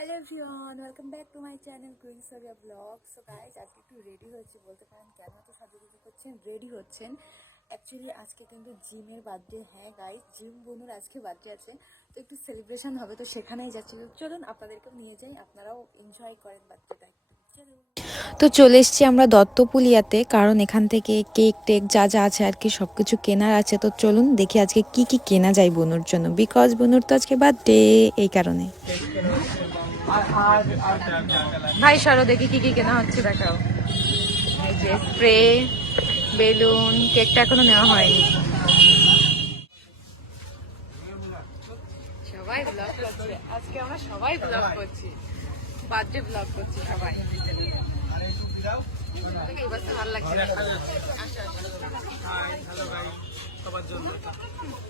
Hello everyone, welcome back to my channel queen Soria blog. So guys, আজকে একটু ready হয়েছি, বলতে পারেন কেন এত সাজুগুজু করছেন, রেডি হচ্ছেন। অ্যাকচুয়ালি আজকে কিন্তু জিমের বার্থডে। হ্যাঁ গাইজ, জিম বোনুর আজকে বার্থডে আছে, তো একটু সেলিব্রেশন হবে, তো সেখানেই যাচ্ছি। চলুন আপনাদেরকেও নিয়ে যাই, আপনারাও এনজয় করেন বার্থডেটা। চলুন। তো চলে এসছি আমরা দত্তপুলিয়াতে, কারণ এখান থেকে কেক টেক যা যা আছে আর কি সব কিছু কেনার আছে। তো চলুন দেখি আজকে কি কি কেনা যায় বোনুর জন্য, বিকজ বোনুর তো আজকে বার্থডে, এই কারণে। ভাই সরো দেখি কি কি কেনা হচ্ছে, দেখাও। এই যে স্প্রে, বেলুন, কেকটা এখনো নেওয়া হয়নি। সবাই ব্লগ করছে আজকে, আমরা সবাই ব্লগ করছি, বার্থডে ব্লগ করছি সবাই। এবার তো ভালো লাগছে,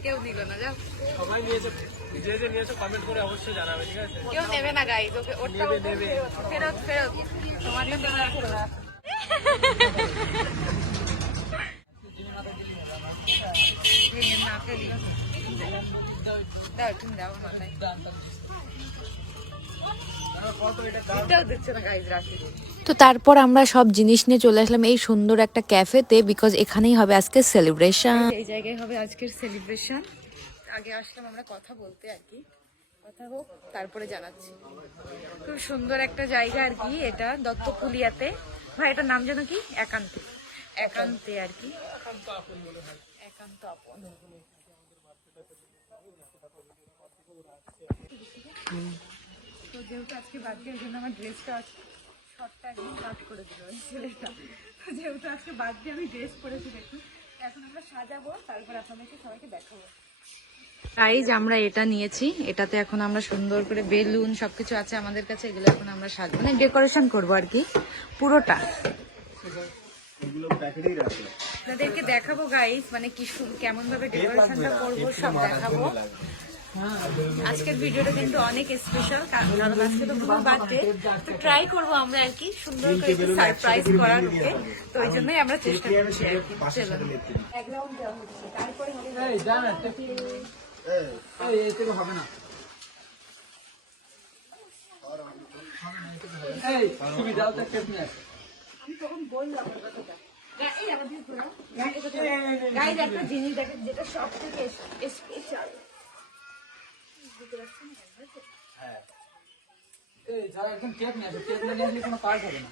কেউ দিল না, যাও সবাই নিয়েছে, যে যে নিয়েছে কমেন্ট করে অবশ্যই জানাবে, ঠিক আছে? কেউ নেবে না গাইজ, ওকে ওটাও ফেরত ফেরত তোমার জন্য দাও, তুমি দাও মাথায় তো তারপর আমরা সব জিনিস নিয়ে চলে আসলাম এই সুন্দর একটা ক্যাফেতে, বিকজ এখানেই হবে আজকে সেলিব্রেশন। এই জায়গায় হবে আজকের সেলিব্রেশন। আগে আসলাম আমরা কথা বলতে আর কি, কথা হোক তারপরে জানাচ্ছি। খুব সুন্দর একটা জায়গা আর কি এটা, দত্তপুলিয়াতে। ভাই এটার নাম যেন কি? একান্তে, একান্তে আর কি, একান্ত আপন। তো যেহেতু আজকে বার্থডে, ওই জন্য আমার ড্রেসটা শর্টটা একদম কাট করে দিল ছেলেটা। তো যেহেতু আজকে বার্থডে আমি ড্রেস পরেছি, দেখুন এখন আমরা সাজাবো, তারপর আপনাদেরকে সবাইকে দেখাবো। গাইজ আমরা এটা নিয়েছি, এটাতে এখন আমরা সুন্দর করে বেলুন সবকিছু আছে আমাদের কাছে, এগুলো এখন আমরা সাজাবো, মানে ডেকোরেশন করবো আর কি পুরোটা। আপনাদেরকে দেখাবো গাইজ, মানে কি কেমন ভাবে ডেকোরেশনটা করবো সব দেখাবো। আজকের ভিডিওটা কিন্তু অনেক স্পেশাল, কারণ আজকে তো পুরো বার্থডে, তো ট্রাই করবো আমরা আর কি সুন্দর করে একটু সারপ্রাইজ করার ওকে, তো ওই জন্যই আমরা চেষ্টা করছি আর কি। চলো ব্যাকগ্রাউন্ড দেওয়া হচ্ছে, তারপরে হবে হবে না। আমি তখন বললাম কথাটা। গাইজ একটা জিনিস দেখেন, যেটা সব থেকে স্পেশাল,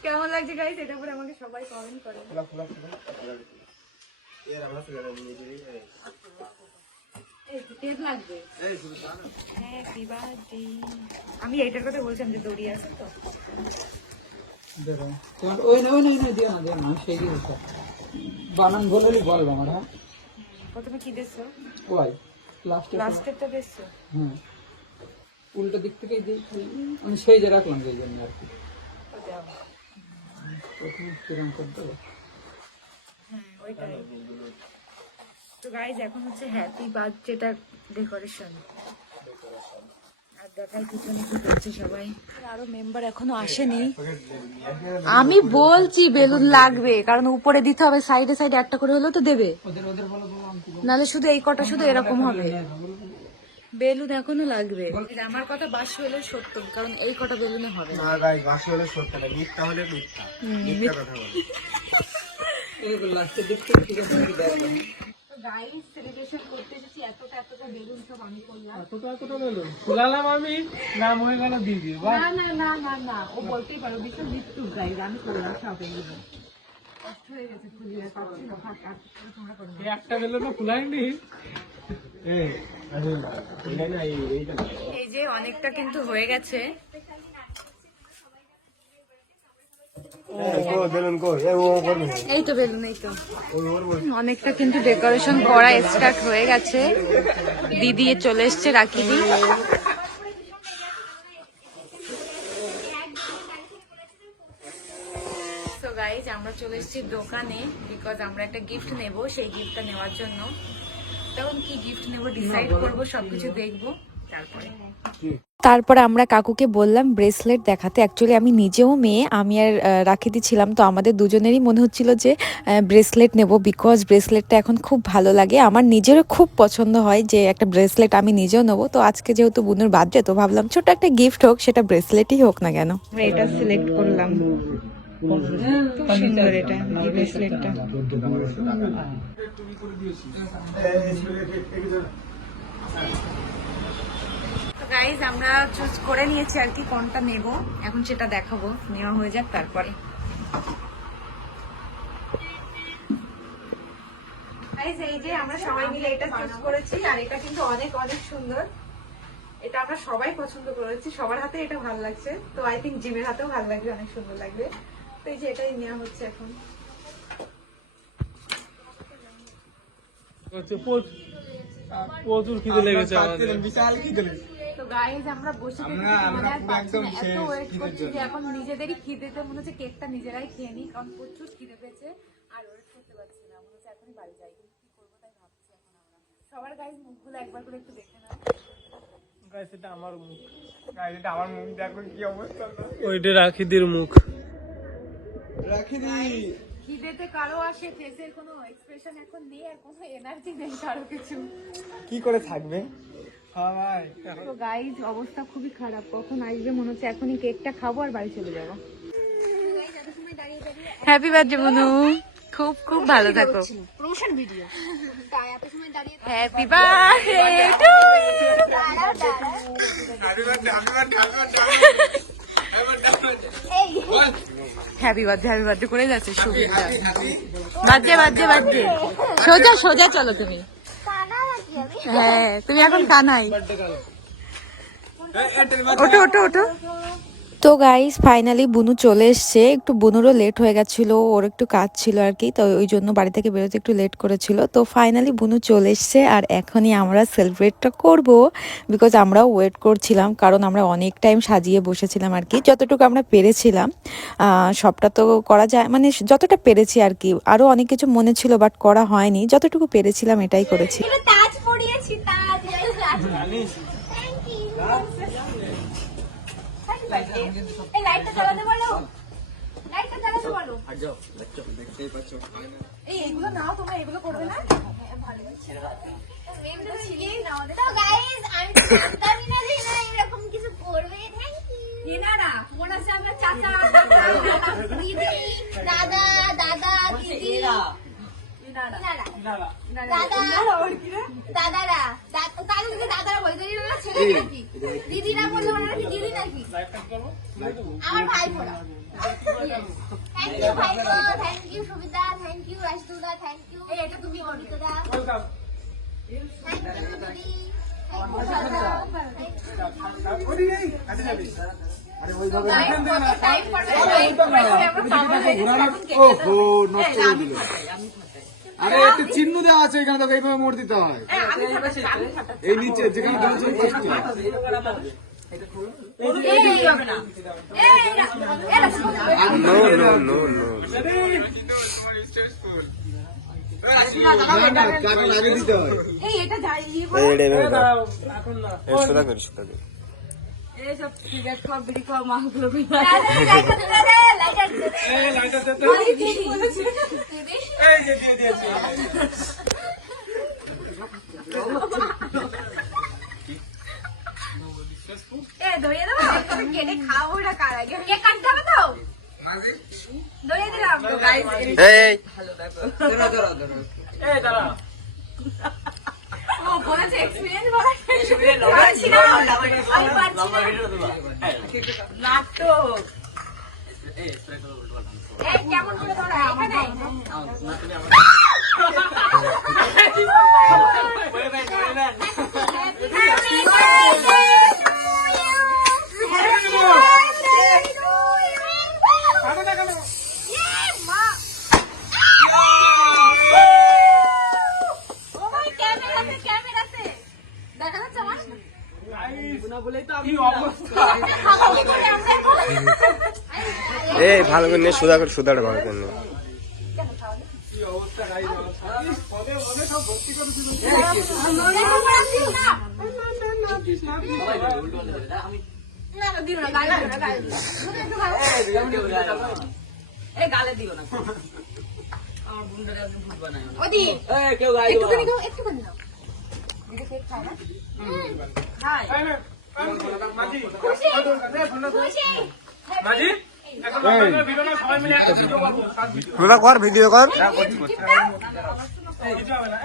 কেমন লাগছে গাইজ? এটা পরে আমাকে সবাই কমেন্ট করে। আমি এইটার কথা বলছিলাম যে দড়ি আছে তো, বানান বলে বল আমার। হ্যাঁ প্রথমে কি দেখছো? লাস্টেরটা দেখছো? হ্যাঁ, উল্টো দিক থেকে আমি সেই যে রাখলাম এই জন্য আর কি। প্রথমে কিরম করতে হবে? ওইটাই তো গাইজ, এখন হচ্ছে হ্যাপি বার্থডেটার ডেকোরেশন। আর দেখাই পিছনে কি করছে সবাই, আরো মেম্বার এখনো আসেনি। আমি বলছি বেলুন লাগবে, কারণ উপরে দিতে হবে, সাইডে সাইডে একটা করে হলেও তো দেবে, নাহলে শুধু এই কটা শুধু এরকম হবে। বেলুন এখনো লাগবে, আমার কথা বাসি হলে সত্য, কারণ এই কটা বেলুনে হবে না। বাসি হলে সত্য না, মিথ্যা হলে মিথ্যা, মিথ্যা কথা বলে। লাস্টের দিক ঠিক আছে, গাইস সেলিব্রেশন করতে এসেছি, এতটা বেলুন সব আমি করলাম। এতটা বেলুন ফুলালাম আমি, নাম হয়ে গেল দিদি। না না না না না, ও বলতেই পারো বিশাল মৃত্যু। গাইস আমি করলাম সব এগুলো, কষ্ট হয়ে গেছে ফুলিয়ে পাচ্ছি না, ফাঁকা তোমরা করো। একটা বেলুনও ফুলাইনি। এই যে অনেকটা কিন্তু হয়ে গেছে, এই তো বেলুন, এই তো অনেকটা কিন্তু ডেকোরেশন করা স্টার্ট হয়ে গেছে। দিদি চলে এসছে, রাখি দি। তো গাইজ আমরা চলে এসেছি দোকানে, বিকজ আমরা একটা গিফট নেব, সেই গিফটটা নেওয়ার জন্য। তখন কি গিফট নেব ডিসাইড করবো, সবকিছু দেখবো তারপরে। তারপর আমরা কাকুকে বললাম ব্রেসলেট দেখাতে। অ্যাকচুয়ালি আমি নিজেও মেয়ে, আমি আর রাখিদি ছিলাম, তো আমাদের দুজনেরই মনে হচ্ছিল যে ব্রেসলেট নেব, বিকজ ব্রেসলেটটা এখন খুব ভালো লাগে। আমার নিজেরও খুব পছন্দ হয় যে একটা ব্রেসলেট আমি নিজেও নেবো। তো আজকে যেহেতু বুনুর বার্থডে, তো ভাবলাম ছোট একটা গিফট হোক, সেটা ব্রেসলেটই হোক না কেন। এটা সিলেক্ট করলাম, খুব সুন্দর এটা ব্রেসলেটটা। গাইজ আমরা চুজ করে নিয়েছি আর কি কোনটা নেব, এখন সেটা দেখাবো, নেওয়া হয়ে যাক তারপরে। গাইজ এই যে আমরা সবাই মিলে এটা চুজ করেছি, আর এটা কিন্তু অনেক অনেক সুন্দর। এটা আমরা সবাই পছন্দ করেছি, সবার হাতে এটা ভালো লাগছে, তো আই থিঙ্ক জিমের হাতেও ভালো লাগবে, অনেক সুন্দর লাগবে। তো এই যে এটাই নেওয়া হচ্ছে এখন। প্রচুর খিদে লেগেছে আমাদের। তো গাইজ আমরা বসে থেকে মানে আর পাচ্ছি না, এত ওয়েট করছি যে এখন নিজেদেরই খিদেতে মনে হচ্ছে কেকটা নিজেরাই খেয়ে নিই, কারণ প্রচুর খিদে পেয়েছে আর ওয়েট করতে পারছি না, মনে হচ্ছে এখনই বাড়ি যাই, কিন্তু কি করবো তাই ভাবছি এখন আমরা। সবার গাইজ মুখগুলো একবার করে একটু দেখে নাও। গাইস এটা আমার মুখ, গাইস এটা আমার মুখ, দেখো কি অবস্থা। ওইটা রাখিদির মুখ। রাখিদি খিদেতে কারো আসে, ফেসের কোনো এক্সপ্রেশন এখন নেই, আর কোনো এনার্জি নেই কারো কিছু, কি করে থাকবে। তো গাইজ অবস্থা খুবই খারাপ, কখন আসবে মনে হচ্ছে এখনই কেকটা খাবো আর বাড়ি চলে যাবো। হ্যাপি বার্থডে মনু, খুব খুব ভালো থাকো। প্রমোশন ভিডিও তাই এত সময় দাঁড়িয়ে happy birthday to happy birthday করে যাচ্ছে সুবিধা। বার্থডে বার্থডে বার্থডে, সোজা সোজা চলো তুমি। কানা নাকি আমি? হ্যাঁ তুমি এখন কানাই, ওঠো ওঠো ওঠো। তো গাইস ফাইনালি বুনু চলে এসছে, একটু বুনুরও লেট হয়ে গেছিল, ওর একটু কাজ ছিল আর কি, তো ওই জন্য বাড়ি থেকে বেরোতে একটু লেট করেছিল। তো ফাইনালি বুনু চলে এসছে, আর এখনই আমরা সেলিব্রেটটা করব, বিকজ আমরাও ওয়েট করছিলাম, কারণ আমরা অনেক টাইম সাজিয়ে বসেছিলাম আর কি, যতটুকু আমরা পেরেছিলাম। সবটা তো করা যায়, মানে যতটা পেরেছি আর কি, আরও অনেক কিছু মনে ছিল বাট করা হয়নি, যতটুকু পেরেছিলাম এটাই করেছি। এটা তাজ পরিয়েছি, তাজ জানিস থ্যাংক ইউ। এই লাইটটা জ্বালাতে বলো, লাইটটা জ্বালাতে বলো। এই এগুলো নাও, তোমরা এগুলো করবে না? তো গাইস আমি তো জানতামই না যে এরা এরকম কিছু করবে। Thank you. এনারা মনে হচ্ছে আমরা চাচা দিদি, দাদা, দাদা, দিদি, দাদারা, দাদারা বলে দিদিরা ছেলে নাকি, দিদিরা বললে ওরা নাকি দিদি নাকি, আমার ভাই বোনা। থ্যাংক ইউ ভাইপো, থ্যাংক ইউ সুবিধা, থ্যাংক ইউ রাজদুদা, থ্যাংক ইউ এটা তুমি অনিতদা, থ্যাংক ইউ দিদি, থ্যাংক ইউ দাদা, আরে একটা চিহ্ন দেওয়া আছে এখানে, তোকে এইভাবে মোড় দিতে হয়, এই নিচে যেখানে দেওয়া আছে কাটার আগে দিতে হয়। এইসব সিগারেট খাওয়া, বিড়ি খাওয়া, মাগুলো ধরিয়ে দেবো, কেটে খাওয়া ওটা কার আগে, কেক কাটতে হবে তো ধরিয়ে দিলাম। ও বলেছে এক্সপিরিয়েন্স বলা, পারছি না আমি পারছি না নাটক। এই কেমন করে ধরা এখানে এই ভালো করে সুদা করে সুদাটা ভালো করে নে। না না দিও না, গালে দিও না, গালে দিও না। তুমি একটু ভালো। ওদি, একটুখানি দাও, একটুখানি দাও। দিদি কেক খায় না? মাঝি খুশি? খুশি? মাঝি এখন আপনাদের ভিডিও না, সবাই মিলে একটা ভিডিও করবো। তোরা কর ভিডিও কর কিছু হবে না।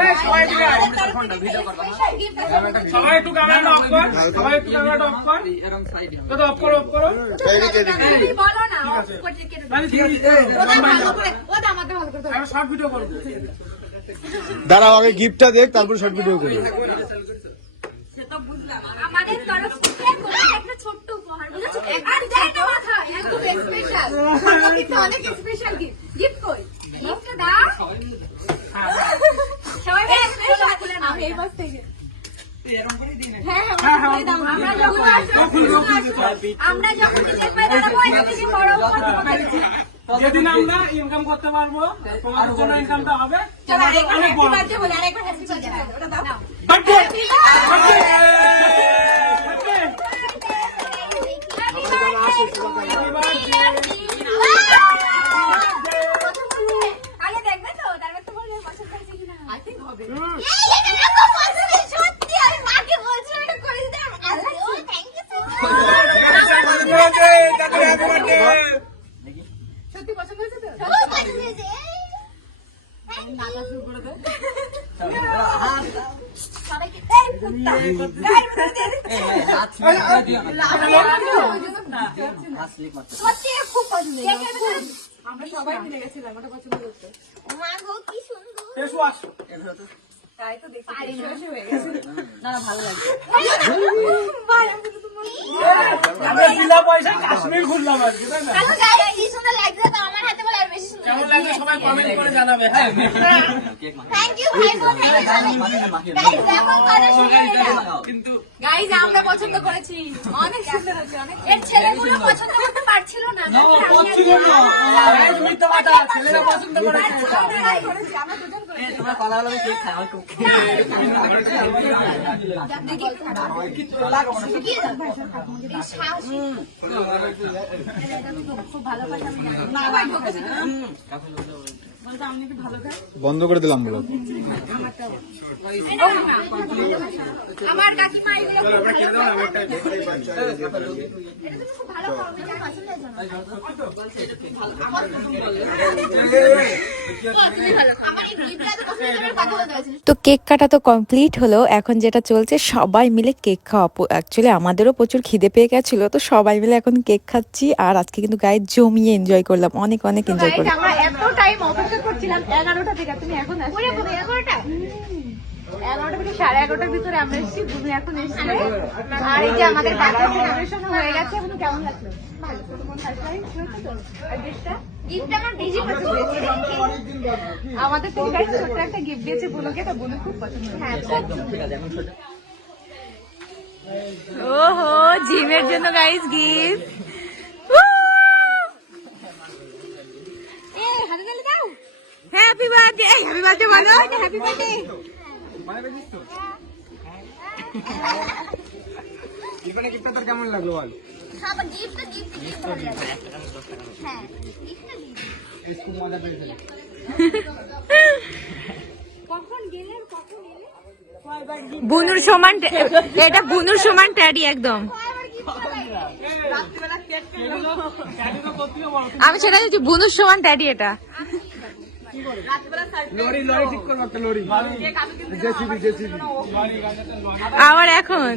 এই সবাই মিলে আয়। সবাই একটু ক্যামেরাটা অফ কর, সবাই একটু ক্যামেরাটা অফ কর। দাদা অফ করো, অফ করো। তুমি বলো না, অফ করতে কেটে দাও। মাঝি ঠিক আছে। ওটা ভালো করে, ওটা আমাকে ভালো করে দাও। আমরা শর্ট ভিডিও করবো। দাঁড়াও আগে গিফটটা দেখ তারপর শর্ট ভিডিও করি। আমাদের তরফ থেকে কোনো একটা ছোট্ট উপহার, বুঝেছো? আর যেটা মাথা একদম স্পেশাল, কিন্তু অনেক স্পেশাল গিফট কই গিফট দাও সবাই স্পেশাল খুলে নাও এই বাস থেকে। হ্যাঁ হ্যাঁ হ্যাঁ দাও। আমরা যখন নিজের পায়ে দাঁড়াবো এই থেকে বড় উপহার দেবো। যেদিন আমরা ইনকাম করতে পারবো, তোমার জন্য ইনকামটা হবে। চলো আরেকবার হ্যাপি বার্থডে বলে, আরেকবার হ্যাপি বার্থডে ওটা দাও। আগে দেখবে তো, তারপর তো বলবে পছন্দ হয়েছে কিনা। আই থিংক হবে। সত্যি আমি মাকে বলছিলাম এটা করে দিতে। ও থ্যাংক ইউ সো মাচ। সত্যি পছন্দ হয়েছে তো? পছন্দ হয়েছে। নাচা শুরু করে দে। সবাইকে এই কুত্তা গায়ের মধ্যে সত্যি খুব পছন্দ হয়েছে। আমরা সবাই মিলে গেছিলাম, ওটা পছন্দ করতে। মা গো কি সুন্দর। এসো আসো। তাই তো দেখি পারিবেশে হয়ে গেছে। না ভালো লাগছে। আমরা বিনা পয়সায় কাশ্মীর ঘুরলাম আজকে, তাই না? কালো গায়ে কি সুন্দর লাগছে, তো আমার হাতে বলে আর বেশি সুন্দর। কেমন লাগছে সবাই কমেন্ট করে জানাবে। হ্যাঁ থ্যাংক ইউ ভাই বোন। গাইস দেখো কারে শুনে কিন্তু গাইস আমরা পছন্দ করেছি, অনেক সুন্দর হয়েছে। অনেক এর ছেলেগুলো পছন্দ করতে পারছিল না। পছন্দ না। গাইস মিথ্যা কথা, ছেলেরা পছন্দ করে। আমরাই করেছি, আমরা দুজন করেছি। তোমরা কথা বলে আমি কেক খাই আমার খুব দেখি কি সাহসী খুব ভালো কথা না ভাই ঢোকেছে না। বন্ধ করে দিলাম ব্লগ। আমার কাকিমা এগুলো খুব ভালো করে। এটা তো খুব ভালো কম্বিনেশন পছন্দ হয়েছে আমার এই ভিডিওটা তো পছন্দ করে কথা বলতে হয়েছিল। তো কেক কাটা তো কমপ্লিট হলো, এখন যেটা চলছে সবাই মিলে কেক খাওয়া। অ্যাকচুয়ালি আমাদেরও প্রচুর খিদে পেয়ে গেছিলো, তো সবাই মিলে এখন কেক খাচ্ছি। আর আজকে কিন্তু গায়ে জমিয়ে এনজয় করলাম, অনেক অনেক এনজয় করলাম। আমরা এত টাইম অপেক্ষা করছিলাম 11টা থেকে, তুমি এখন আসছো 11টা 11টা থেকে 11:30টার ভিতরে আমরা এসেছি, তুমি এখন এসেছো। আর এই যে আমাদের বার্থডে সেলিব্রেশন হয়ে গেছে, এখন কেমন লাগলো? ভালো। তোমার সারপ্রাইজ হয়েছে তো? আর গিফটটা আমার বেশি পছন্দ হয়েছে। আমাদের থেকে গাইস ছোট্ট একটা গিফট দিয়েছে বোনকে, তো বোন খুব পছন্দ হয়েছে। হ্যাঁ একদম ঠিক আছে, এখন ছোট। ওহো, জিমের জন্য গাইস গিফট। এই হাতে তালি দাও। হ্যাপি বার্থডে, হ্যাপি বার্থডে বলো। Happy birthday. ইরফানের গিফটটা তোর কেমন লাগলো বল? খাবার গিফট ভালো লাগে। হ্যাঁ গিফট খুব মজা পেয়েছে। কখন গেলে কখন এলে? বুনুর সমান, এটা বুনুর সমান ট্যাডি একদম। আমি সেটা বলছি, বুনুর সমান ট্যাডি এটা। লরি লরি ঠিক করবো, একটা লরি জেসিবি জেসিবি। আবার এখন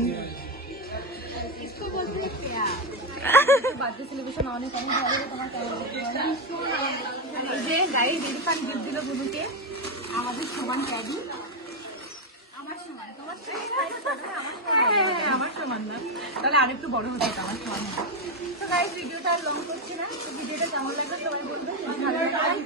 বার্থডে সেলিব্রেশন অনেক অনেক ভালো হলো। তোমার কেমন লাগলো? এই যে গাইস ইরফান গিফট দিল বুনুকে, আমাদের সমান ট্যাডি। আমার সমান, তোমার আমার সমান না, তাহলে আরেকটু বড় হতো আমার সমান। তো গাইস ভিডিওটা লং করছি না, তো ভিডিওটা কেমন লাগলো সবাই বলবে। যদি ভালো লাগে